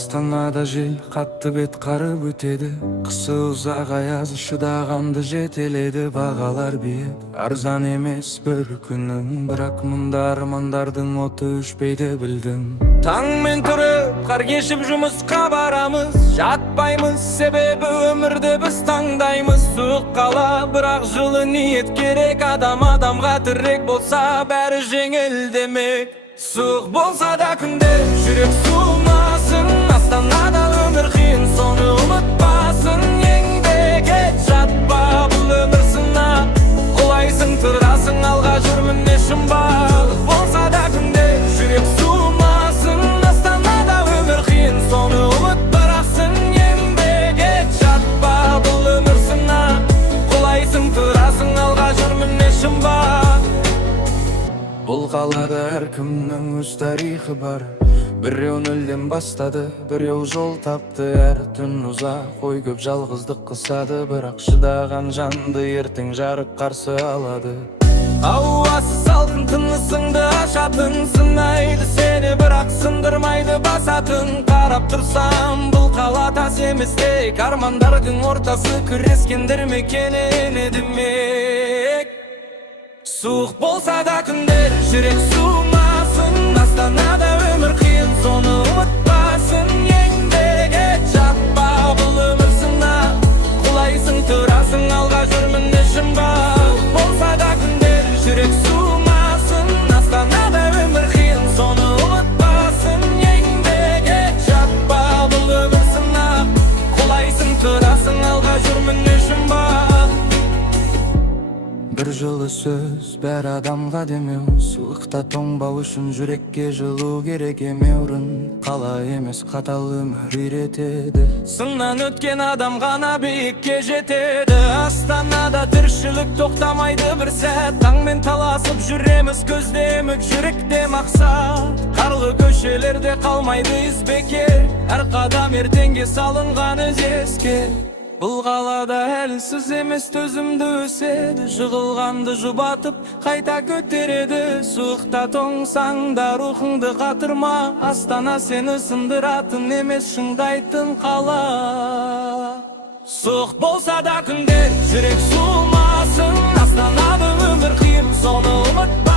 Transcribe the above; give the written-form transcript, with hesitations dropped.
Астанада жел қатты бет қарып өтеді, қысы ұзақ аяз шыдағанды жетеледі. Бағалар биік, арзан емес бір күнің, бірақ мұнда армандардың оты өшпейді білдім. Таңмен тұрып қар кешіп жұмысқа барамыз, жатпаймыз, себебі өмірді біз таңдаймыз. Суық қала бірақ жылы ниет керек, адам адамға тірек болса бәрі жеңіл демек. Суық болса да күндер жүрек суымасын, Астанада өмір қиын, соны ұмытпасын. Еңбек ет, жатпа, бұл өмір сынақ, құлайсың тұрасың, алға жүр міне шымбақ. Болса да күндер жүрек суымасын, Астанада өмір қиын, соны ұмытпарақсың. Еңбек ет, жатпа, бұл өмір сынақ, құлайсың тұрасың, алға жүр міне шымбақ. Бұл қалада әркімнің өз тарихы бар, біреу нөлден бастады, біреу жол тапты. Әр түн ұзақ, ой көп жалғыздық қысады, бірақ шыдаған жанды ертең жарық қарсы алады. Ауасы салқын, тынысыңды ашатын, сынайды сені бірақ сындырмайды басатын. Қарап тұрсам бұл қала тас емес тек, армандардың ортасы күрескендер мекені демек. Суық болса да күндер жүрек суымасын, Астанада өмір қиын, соны ұмытпасын. Еңбек ет, жатпа, бұл өмір сынақ, құлайсың тұрасың, алға жүр міне шымбақ. Болса да күндер жүрек суымасын, Астанада өмір қиын, соны ұмытпасын. Еңбек ет, жатпа, бұл өмір сынақ, құлайсың тұрасың, алға жүр міне шымбақ. Бір жылы сөз бәр адамға демеу, суықта тоңбау үшін жүрекке жылу керек емеурін. Қала емес қатал өмір үйретеді, сыннан өткен адам ғана биікке жетеді. Астанада тіршілік тоқтамайды бір сәт, таңмен таласып жүреміз, көзде үміт, жүректе мақсат. Қарлы көшелерде қалмайды із бекер, әр қадам ертеңге салынған өз еске. Бұл қалада әлсіз емес төзімді өседі, жығылғанды жұбатып қайта көтереді. Суықта тоңсаң да рухыңды қатырма, Астана сені сындыратын емес шыңдайтын қала. Суық болса да күндер жүрек суымасын, Астанада өмір қиын, соны ұмытпа.